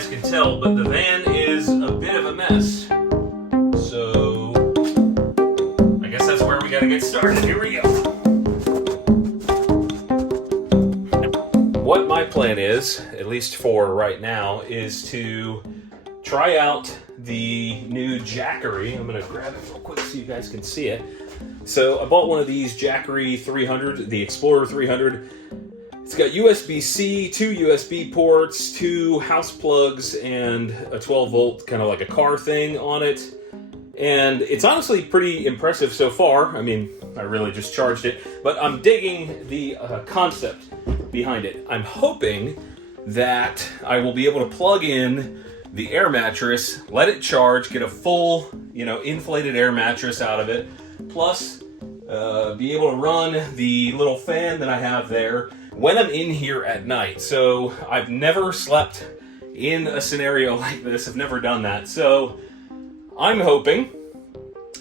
guys can tell, but the van is a bit of a mess. So I guess that's where we gotta get started. Here we go. What my plan is, at least for right now, is to try out the new Jackery. I'm gonna grab it real quick so you guys can see it. So I bought one of these Jackery 300, the Explorer 300. It's got USB-C, 2 USB ports, 2 house plugs, and a 12 volt, kind of like a car thing on it. And it's honestly pretty impressive so far. I mean, I really just charged it, but I'm digging the concept behind it. I'm hoping that I will be able to plug in the air mattress, let it charge, get a full, inflated air mattress out of it, plus be able to run the little fan that I have there when I'm in here at night. So I've never slept in a scenario like this. I've never done that. So I'm hoping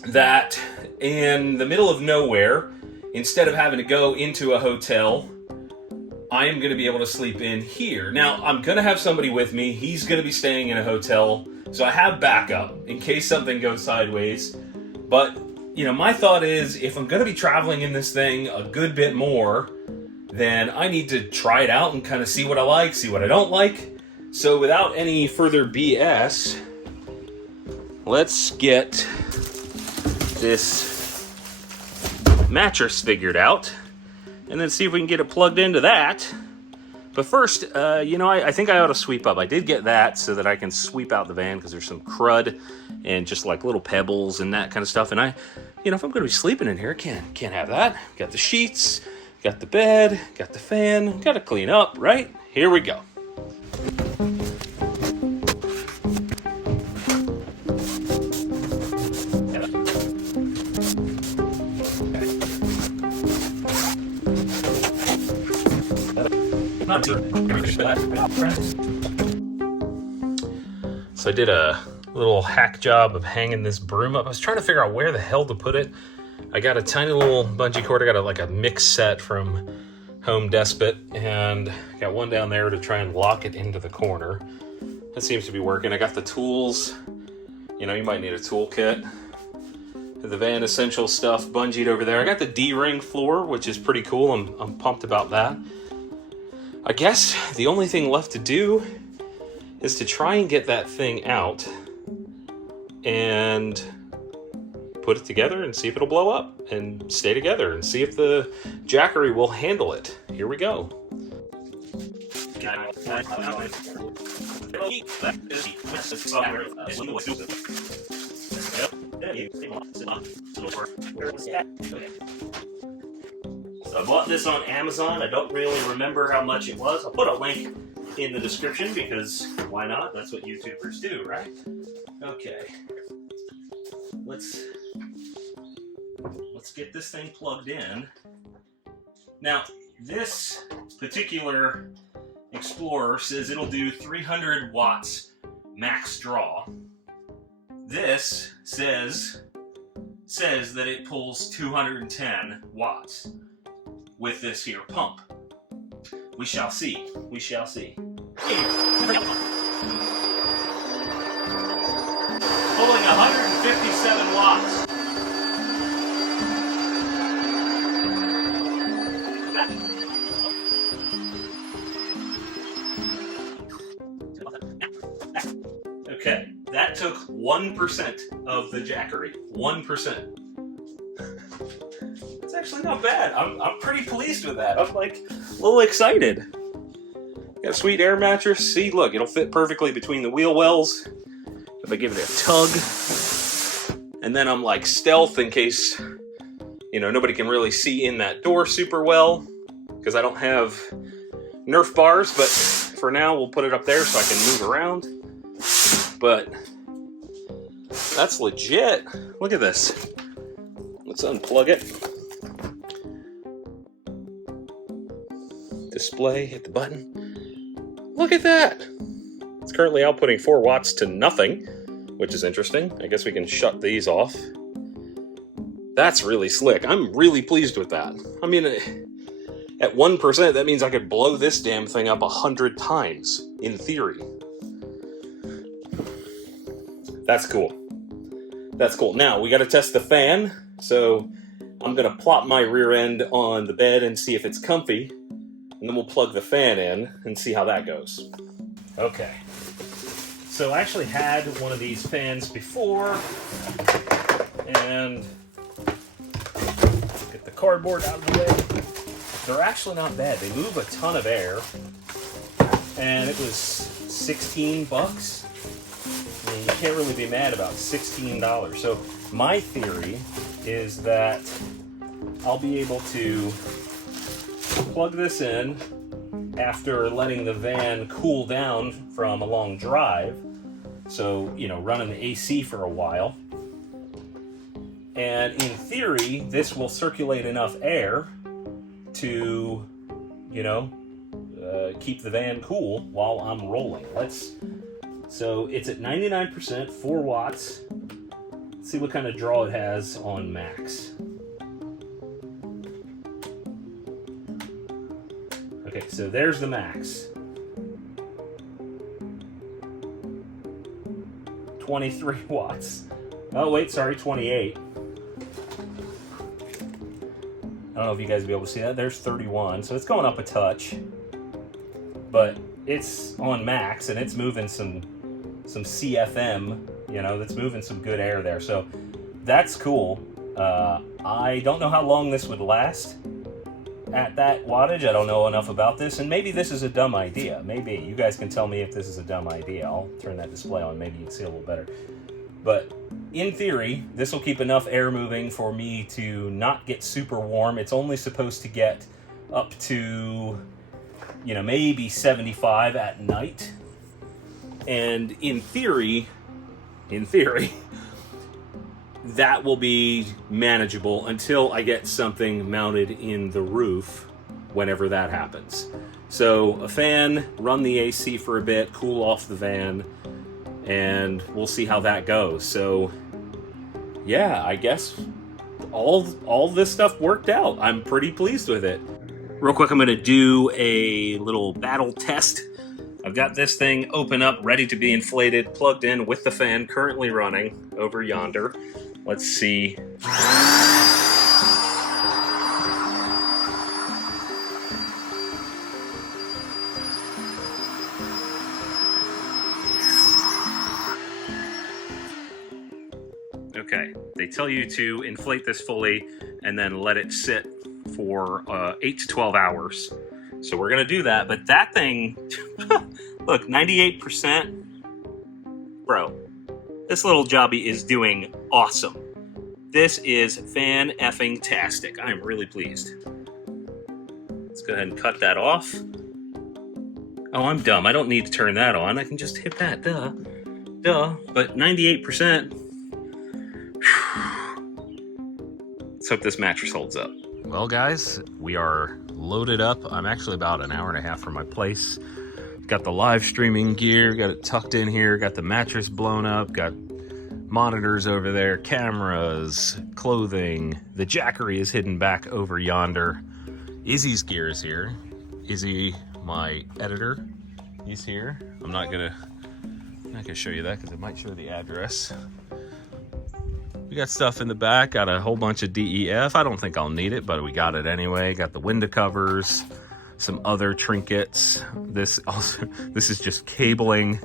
that in the middle of nowhere, instead of having to go into a hotel, I am going to be able to sleep in here. Now, I'm going to have somebody with me. He's going to be staying in a hotel. So I have backup in case something goes sideways. But, my thought is if I'm going to be traveling in this thing a good bit more, then I need to try it out and kind of see what I like, see what I don't like. So without any further BS, let's get this mattress figured out and then see if we can get it plugged into that. But first, I think I ought to sweep up. I did get that so that I can sweep out the van because there's some crud and just like little pebbles and that kind of stuff. And if I'm going to be sleeping in here, can't have that. Got the sheets, got the bed, got the fan, got to clean up, right? Here we go. So I did a little hack job of hanging this broom up. I was trying to figure out where the hell to put it. I got a tiny little bungee cord. I got like a mix set from Home Depot, and got one down there to try and lock it into the corner. That seems to be working. I got the tools. You might need a toolkit. The Van Essential stuff bungeed over there. I got the D-ring floor, which is pretty cool. I'm pumped about that. I guess the only thing left to do is to try and get that thing out and put it together and see if it'll blow up and stay together and see if the Jackery will handle it. Here we go. So I bought this on Amazon. I don't really remember how much it was. I'll put a link in the description because why not? That's what YouTubers do, right? Okay. Let's get this thing plugged in. Now, this particular Explorer says it'll do 300 watts max draw. This says that it pulls 210 watts with this here pump. We shall see. We shall see. Pulling 157 watts. Okay, that took 1% of the Jackery. 1%. It's actually not bad. I'm pretty pleased with that. I'm like a little excited. Got a sweet air mattress. See, look, it'll fit perfectly between the wheel wells. If I give it a tug, and then I'm like stealth in case, nobody can really see in that door super well because I don't have Nerf bars, but for now we'll put it up there so I can move around. But that's legit. Look at this. Let's unplug it. Display, hit the button. Look at that. It's currently outputting 4 watts to nothing, which is interesting. I guess we can shut these off. That's really slick. I'm really pleased with that. I mean, at 1%, that means I could blow this damn thing up 100 times, in theory. That's cool. That's cool. Now, we got to test the fan. So I'm going to plop my rear end on the bed and see if it's comfy. And then we'll plug the fan in and see how that goes. Okay. So I actually had one of these fans before. And get the cardboard out of the way. They're actually not bad. They move a ton of air. And it was 16 bucks. I mean, you can't really be mad about $16. So my theory is that I'll be able to plug this in after letting the van cool down from a long drive. So, you know, running the AC for a while. And in theory, this will circulate enough air to, you know, keep the van cool while I'm rolling. So it's at 99%, 4 watts. Let's see what kind of draw it has on max. Okay, so there's the max. 23 watts. Oh wait, sorry, 28. I don't know if you guys will be able to see that. There's 31, so it's going up a touch. But it's on max, and it's moving some CFM, you know, that's moving some good air there. So that's cool. I don't know how long this would last at that wattage. I don't know enough about this, and maybe this is a dumb idea. Maybe. You guys can tell me if this is a dumb idea. I'll turn that display on. Maybe you can see a little better. But in theory, this will keep enough air moving for me to not get super warm. It's only supposed to get up to, you know, maybe 75 at night. And in theory, that will be manageable until I get something mounted in the roof whenever that happens. So a fan, run the AC for a bit, cool off the van, and we'll see how that goes. So yeah, I guess all this stuff worked out. I'm pretty pleased with it. Real quick, I'm going to do a little battle test. I've got this thing open up, ready to be inflated, plugged in with the fan currently running over yonder. Let's see. Okay, they tell you to inflate this fully and then let it sit for 8 to 12 hours. So we're gonna do that, but that thing, look, 98%. Bro, this little jobby is doing awesome. This is fan-effing-tastic. I am really pleased. Let's go ahead and cut that off. Oh, I'm dumb. I don't need to turn that on. I can just hit that, duh. But 98%. Let's hope this mattress holds up. Well, guys, we are loaded up. I'm actually about an hour and a half from my place. Got the live streaming gear, got it tucked in here, got the mattress blown up, got monitors over there, cameras, clothing. The Jackery is hidden back over yonder. Izzy's gear is here. Izzy, my editor, he's here. I'm not gonna show you that because it might show the address. We got stuff in the back, got a whole bunch of DEF. I don't think I'll need it, but we got it anyway. Got the window covers, some other trinkets. This is just cabling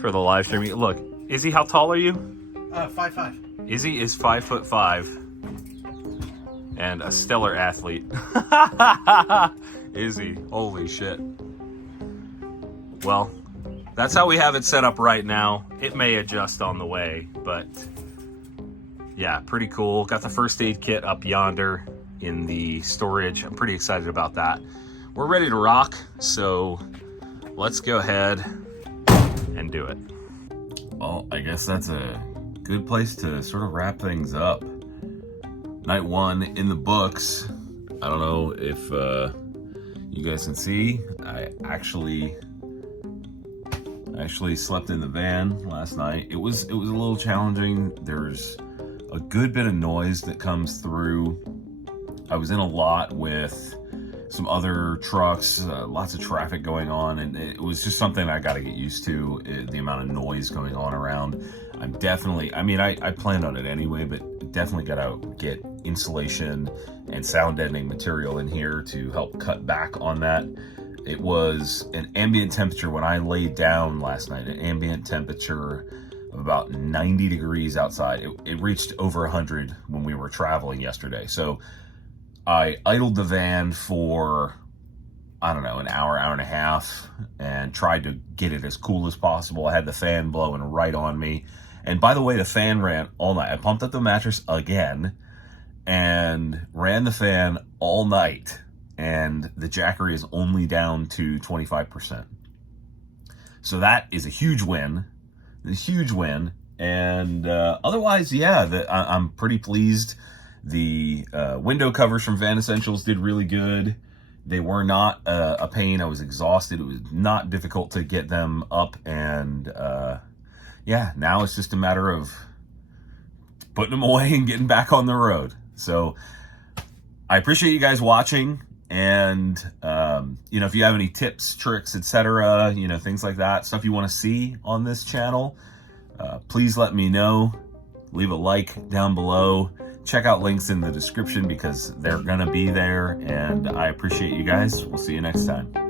for the live streaming. Look, Izzy, how tall are you? 5'5". Izzy is 5'5" and a stellar athlete. Izzy, holy shit. Well, that's how we have it set up right now. It may adjust on the way, but yeah, pretty cool. Got the first aid kit up yonder in the storage. I'm pretty excited about that. We're ready to rock, so let's go ahead and do it. Well, I guess that's a good place to sort of wrap things up. Night one in the books. I don't know if you guys can see, I actually slept in the van last night. It was a little challenging. There's a good bit of noise that comes through. I was in a lot with some other trucks, lots of traffic going on, and it was just something I got to get used to, the amount of noise going on around. I'm definitely, I mean, I planned on it anyway, but definitely got to get insulation and sound deadening material in here to help cut back on that. It was an ambient temperature when I laid down last night, an ambient temperature of about 90 degrees outside. It reached over 100 when we were traveling yesterday. So I idled the van for, I don't know, an hour, hour and a half, and tried to get it as cool as possible. I had the fan blowing right on me. And by the way, the fan ran all night. I pumped up the mattress again and ran the fan all night. And the Jackery is only down to 25%. So that is a huge win. A huge win. And otherwise, yeah, I'm pretty pleased. The window covers from Van Essentials did really good. They were not a pain. I was exhausted. It was not difficult to get them up. And yeah, now it's just a matter of putting them away and getting back on the road. So I appreciate you guys watching. And, you know, if you have any tips, tricks, etc., you know, things like that, stuff you want to see on this channel, please let me know. Leave a like down below. Check out links in the description because they're going to be there. And I appreciate you guys. We'll see you next time.